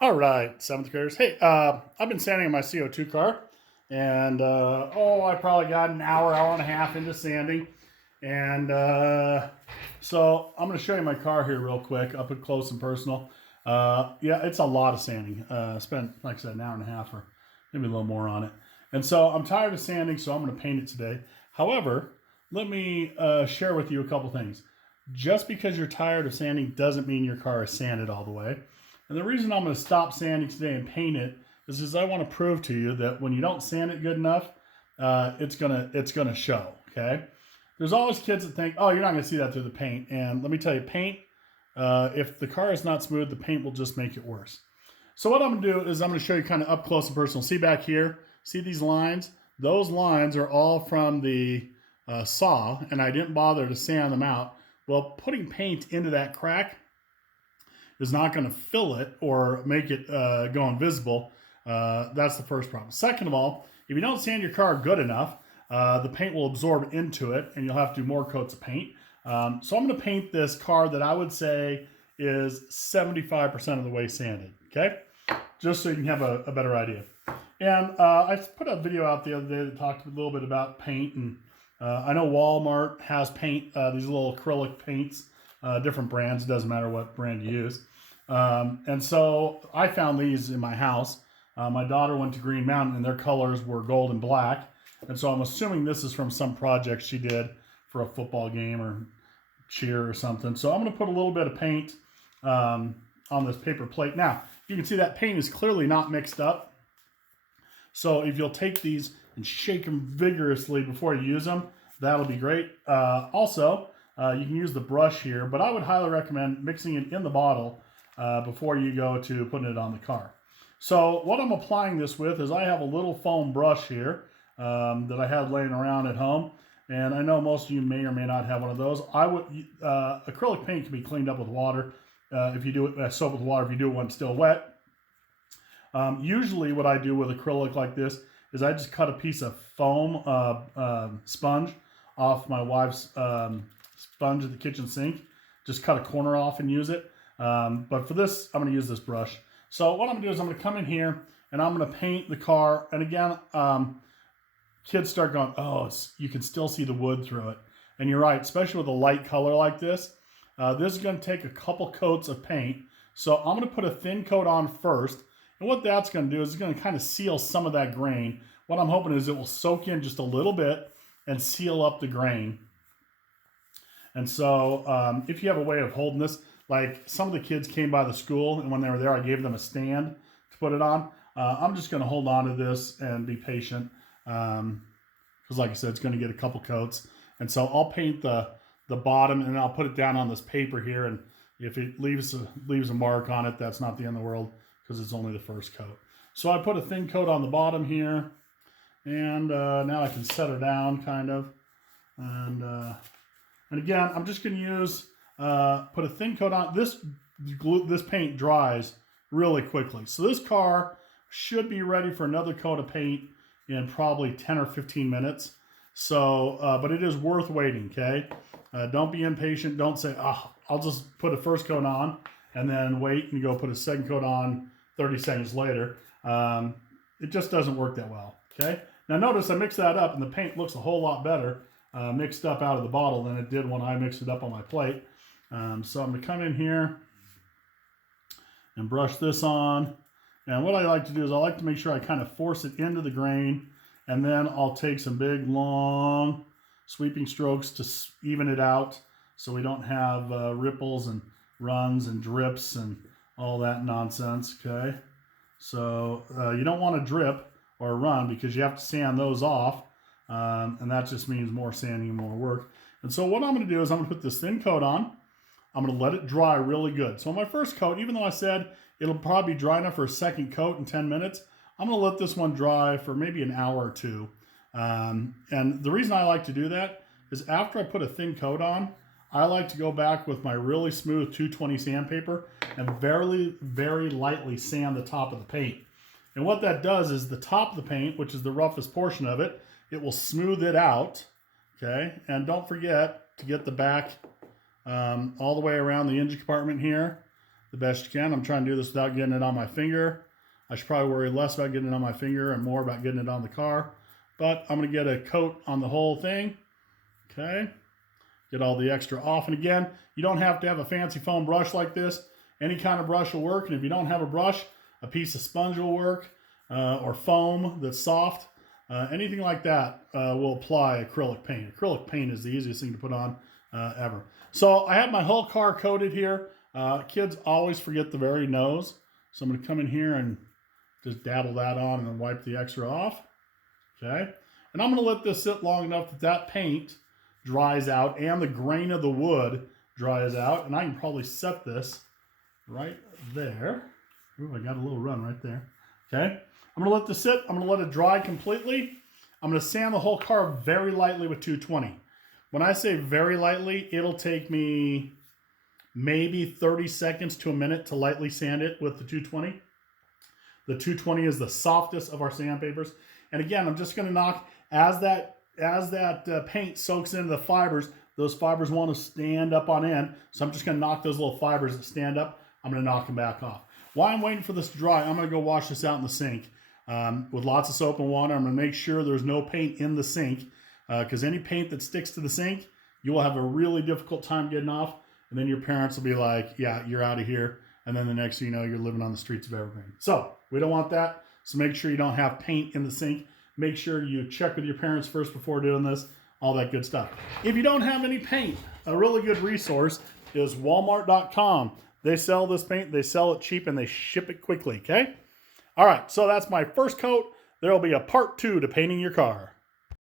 All right, seventh graders. Hey, I've been sanding my CO2 car, and I probably got an hour and a half into sanding, and so I'm going to show you my car here real quick, up and close and personal. Yeah, it's a lot of sanding. I spent, like I said, an hour and a half or maybe a little more on it, and so I'm tired of sanding, so I'm going to paint it today. However, let me share with you a couple things. Just because you're tired of sanding doesn't mean your car is sanded all the way. And the reason I'm going to stop sanding today and paint it is because I want to prove to you that when you don't sand it good enough, it's gonna show. Okay. There's always kids that think, oh, you're not going to see that through the paint. And let me tell you, paint. If the car is not smooth, the paint will just make it worse. So what I'm going to do is I'm going to show you kind of up close and personal. See back here. See these lines? Those lines are all from the saw, and I didn't bother to sand them out. Well, putting paint into that crack is not going to fill it or make it go invisible. That's the first problem. Second of all, if you don't sand your car good enough, the paint will absorb into it and you'll have to do more coats of paint. So I'm going to paint this car that I would say is 75% of the way sanded, okay? Just so you can have a better idea. And I put a video out the other day that talked a little bit about paint, and I know Walmart has paint, these little acrylic paints, different brands, doesn't matter what brand you use. And so I found these in my house. My daughter went to Green Mountain and their colors were gold and black. And so I'm assuming this is from some project she did for a football game or cheer or something. So I'm going to put a little bit of paint on this paper plate. Now, you can see that paint is clearly not mixed up. So if you'll take these and shake them vigorously before you use them, that'll be great. Also, you can use the brush here, but I would highly recommend mixing it in the bottle before you go to putting it on the car. So what I'm applying this with is I have a little foam brush here that I had laying around at home. And I know most of you may or may not have one of those. Acrylic paint can be cleaned up with water if you do it, soap with water if you do it when it's still wet. Usually what I do with acrylic like this is I just cut a piece of foam sponge off my wife's sponge at the kitchen sink. Just cut a corner off and use it. But for this, I'm going to use this brush. So what I'm going to do is I'm going to come in here and I'm going to paint the car. And again, kids start going, oh, you can still see the wood through it. And you're right, especially with a light color like this. This is going to take a couple coats of paint. So I'm going to put a thin coat on first. And what that's going to do is it's going to kind of seal some of that grain. What I'm hoping is it will soak in just a little bit and seal up the grain. And so if you have a way of holding this, like some of the kids came by the school and when they were there, I gave them a stand to put it on. I'm just going to hold on to this and be patient. Because like I said, it's going to get a couple coats. And so I'll paint the bottom and I'll put it down on this paper here. And if it leaves a mark on it, that's not the end of the world because it's only the first coat. So I put a thin coat on the bottom here. And now I can set her down kind of. And again, I'm just going to use, put a thin coat on. This paint dries really quickly. So this car should be ready for another coat of paint in probably 10 or 15 minutes. So, but it is worth waiting, okay? Don't be impatient. Don't say, oh, I'll just put a first coat on and then wait and go put a second coat on 30 seconds later. It just doesn't work that well, okay? Now notice I mixed that up and the paint looks a whole lot better mixed up out of the bottle than it did when I mixed it up on my plate. So I'm going to come in here and brush this on. And what I like to do is I like to make sure I kind of force it into the grain, and then I'll take some big, long, sweeping strokes to even it out so we don't have ripples and runs and drips and all that nonsense, okay? So you don't want to drip or run because you have to sand those off, and that just means more sanding and more work. And so what I'm going to do is I'm going to put this thin coat on. I'm going to let it dry really good. So my first coat, even though I said it'll probably be dry enough for a second coat in 10 minutes, I'm going to let this one dry for maybe an hour or two. And the reason I like to do that is after I put a thin coat on, I like to go back with my really smooth 220 sandpaper and very, very lightly sand the top of the paint. And what that does is the top of the paint, which is the roughest portion of it, it will smooth it out, okay? And don't forget to get the back all the way around the engine compartment here. the best you can. I'm trying to do this without getting it on my finger. I should probably worry less about getting it on my finger and more about getting it on the car. But I'm going to get a coat on the whole thing. Okay. Get all the extra off. And again, you don't have to have a fancy foam brush like this. Any kind of brush will work. And if you don't have a brush, a piece of sponge will work, or foam that's soft. Anything like that will apply acrylic paint. Acrylic paint is the easiest thing to put on ever. So I have my whole car coated here. Kids always forget the very nose. So I'm going to come in here and just dabble that on and then wipe the extra off. Okay. And I'm going to let this sit long enough that that paint dries out and the grain of the wood dries out. And I can probably set this right there. Ooh, I got a little run right there. Okay. I'm going to let this sit. I'm going to let it dry completely. I'm going to sand the whole car very lightly with 220. When I say very lightly, it'll take me maybe 30 seconds to a minute to lightly sand it with the 220. The 220 is the softest of our sandpapers. And again, I'm just going to knock, as that paint soaks into the fibers, those fibers want to stand up on end. So I'm just going to knock those little fibers that stand up. I'm going to knock them back off. While I'm waiting for this to dry, I'm going to go wash this out in the sink with lots of soap and water. I'm going to make sure there's no paint in the sink because any paint that sticks to the sink, you will have a really difficult time getting off. And then your parents will be like, yeah, you're out of here. And then the next thing you know, you're living on the streets of Evergreen. So we don't want that. So make sure you don't have paint in the sink. Make sure you check with your parents first before doing this, all that good stuff. If you don't have any paint, a really good resource is Walmart.com. They sell this paint, they sell it cheap, and they ship it quickly, okay? All right, so that's my first coat. There will be a part 2 to painting your car.